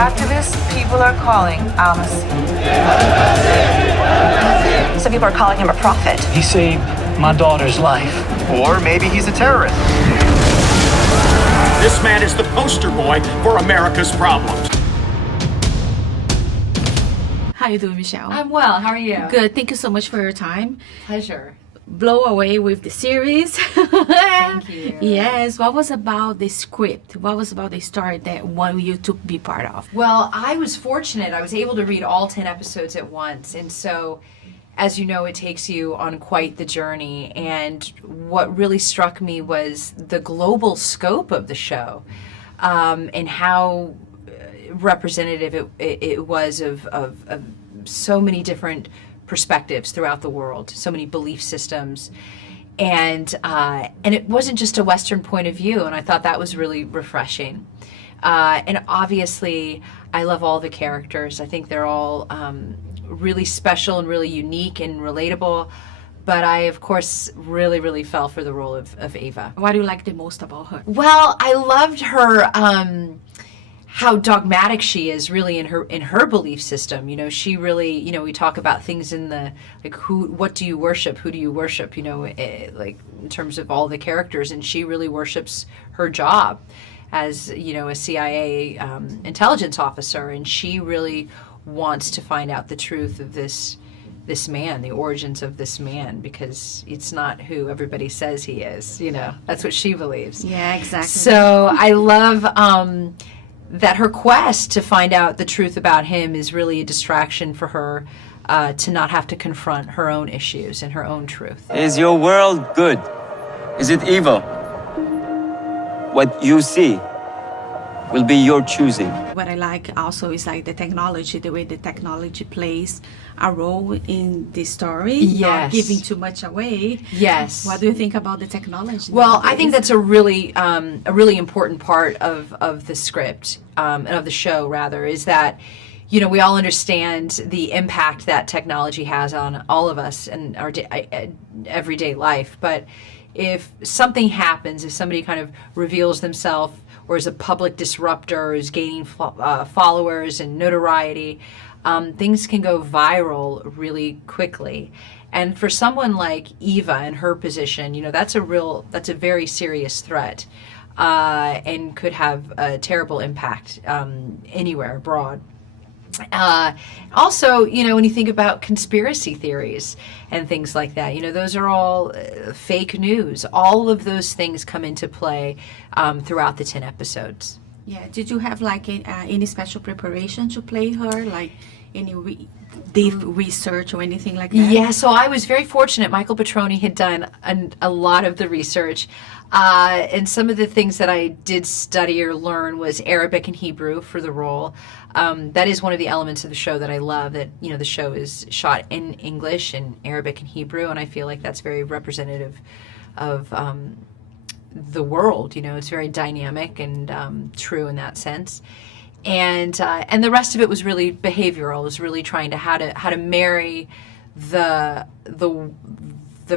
Activists, people are calling Almacy. Some people are calling him a prophet. He saved my daughter's life. Or maybe he's a terrorist. This man is the poster boy for America's problems. How you doing, Michelle? I'm well. How are you? Good. Thank you so much for your time. Pleasure. Blow away with the series. Thank you. Yes. What was about the script? What was about the story that wanted you to be part of? Well, I was fortunate. I was able to read all 10 episodes at once. And so, as you know, it takes you on quite the journey. And what really struck me was the global scope of the show, and how representative it was of so many different perspectives throughout the world, so many belief systems, and it wasn't just a Western point of view, and I thought that was really refreshing. And obviously, I love all the characters. I think they're all really special and really unique and relatable. But I, of course, really fell for the role of Ava. What do you like the most about her? Well, I loved her. How dogmatic she is really in her belief system. You know, she really, you know, we talk about things in the, like, what do you worship? Who do you worship? You know, like in terms of all the characters, and she really worships her job as, you know, a CIA intelligence officer, and she really wants to find out the truth of this man, the origins of this man, because it's not who everybody says he is. You know, that's what she believes. Yeah, exactly. So I love that her quest to find out the truth about him is really a distraction for her, to not have to confront her own issues and her own truth. Is your world good? Is it evil? What you see will be your choosing. What I like also is like the technology, the way the technology plays a role in the story. Yes. Not giving too much away. Yes. What do you think about the technology? Well, nowadays? I think that's a really important part of the script, and of the show rather, is that, you know, we all understand the impact that technology has on all of us and our everyday life. But if something happens, if somebody kind of reveals themselves or is a public disruptor, or is gaining followers and notoriety, things can go viral really quickly. And for someone like Eva in her position, you know, that's a very serious threat, and could have a terrible impact anywhere abroad. Also, you know, when you think about conspiracy theories and things like that, you know, those are all fake news. All of those things come into play throughout the 10 episodes. Yeah. Did you have like any special preparation to play her? Like any deep research or anything like that? Yeah, so I was very fortunate. Michael Petroni had done a lot of the research. And some of the things that I did study or learn was Arabic and Hebrew for the role. That is one of the elements of the show that I love, that, you know, the show is shot in English and Arabic and Hebrew, and I feel like that's very representative of the world. You know, it's very dynamic and true in that sense. And the rest of it was really behavioral. It was really trying to how to marry the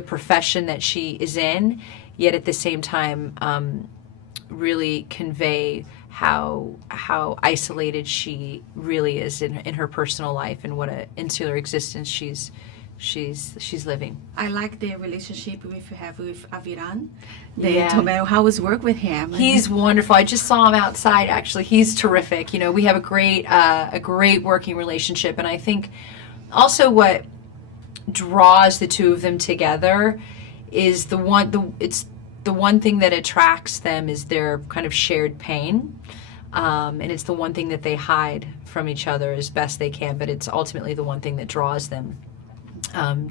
profession that she is in, yet at the same time really convey how isolated she really is in her personal life, and what an insular existence she's living. I like the relationship you have with Aviran. Yeah. How was work with him? He's wonderful. I just saw him outside, actually. He's terrific. You know, we have a great working relationship, and I think also what draws the two of them together is the one thing that attracts them is their kind of shared pain. And it's the one thing that they hide from each other as best they can, but it's ultimately the one thing that draws them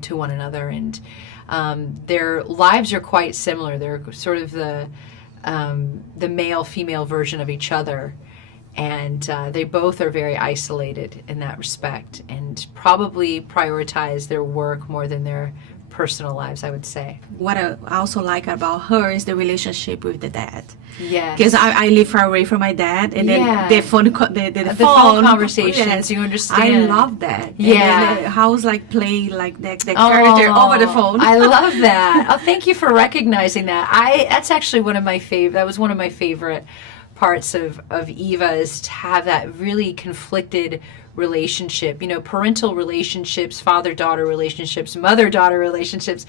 to one another. And their lives are quite similar. They're sort of the male-female version of each other. And they both are very isolated in that respect, and probably prioritize their work more than their personal lives, I would say. What I also like about her is the relationship with the dad. Yes. Because I live far away from my dad, and Yeah. then the phone conversations, yes, you I understand. love that. Yeah. And then how's like playing like the character over the phone. I love that. Oh, thank you for recognizing that. That's actually one of my favorite. That was one of my favorite parts of Eva is to have that really conflicted relationship. You know, parental relationships, father-daughter relationships, mother-daughter relationships.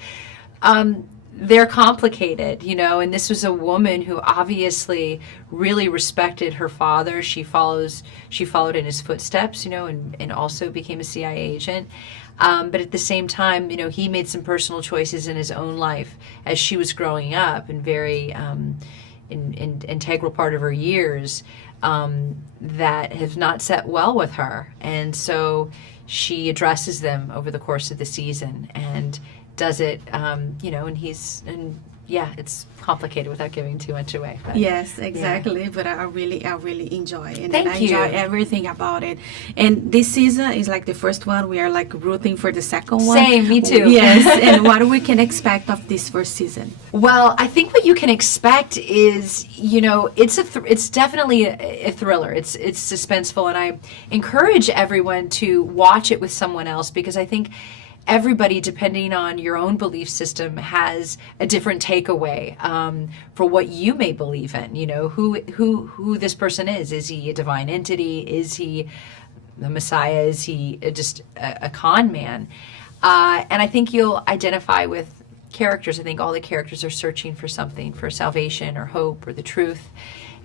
They're complicated, you know, and this was a woman who obviously really respected her father. She followed in his footsteps, you know, and also became a CIA agent. But at the same time, you know, he made some personal choices in his own life as she was growing up and very integral part of her years that have not set well with her. And so she addresses them over the course of the season and does it, you know, and yeah, it's complicated without giving too much away. But, yes, exactly. Yeah. But I really enjoy it. Thank I you. enjoy everything about it. And this season is like the first one. We are like rooting for the second one. Same, me too. Yes. And what we can expect of this first season? Well, I think what you can expect is, you know, it's definitely a thriller. It's suspenseful, and I encourage everyone to watch it with someone else, because I think everybody, depending on your own belief system, has a different takeaway for what you may believe in. You know, who this person is. Is he a divine entity? Is he the Messiah? Is he just a con man? And I think you'll identify with characters. I think all the characters are searching for something, for salvation or hope or the truth.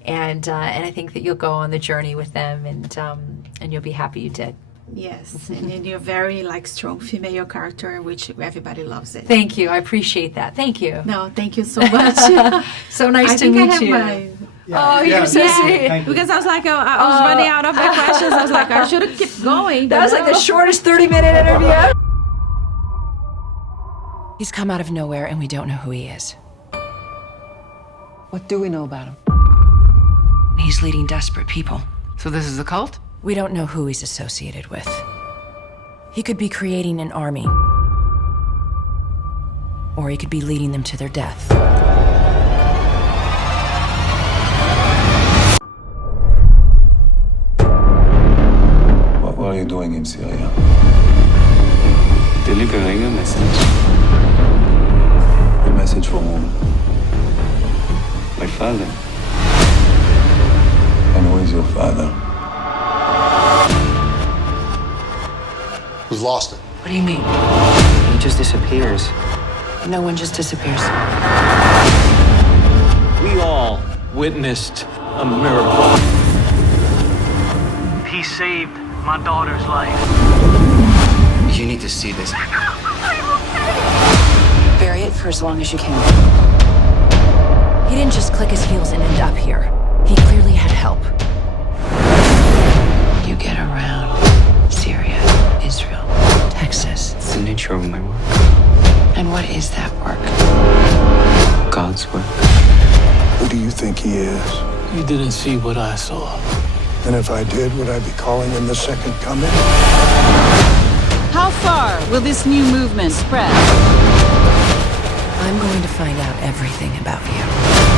And I think that you'll go on the journey with them, and you'll be happy you did. Yes, and then you're very like strong female character, which everybody loves it. Thank you. I appreciate that. Thank you. No, thank you so much. So nice I to think meet I have you. My, Oh, you're so sweet. because I was like, I was running out of my questions. I was like, I should have kept going. That was like the shortest 30-minute interview. He's come out of nowhere and we don't know who he is. What do we know about him? He's leading desperate people. So this is a cult? We don't know who he's associated with. He could be creating an army. Or he could be leading them to their death. What were you doing in Syria? Delivering a message. A message from whom? My father. And who is your father? Who's lost it? What do you mean? He just disappears. No one just disappears. We all witnessed a miracle. He saved my daughter's life. You need to see this. Bury it for as long as you can. He didn't just click his heels and end up here. He clearly had help. You get around Syria, Israel, Texas. It's the nature of my work. and what is that work? God's work. Who do you think he is? You didn't see what I saw. And if I did, would I be calling him the second coming? How far will this new movement spread? I'm going to find out everything about you.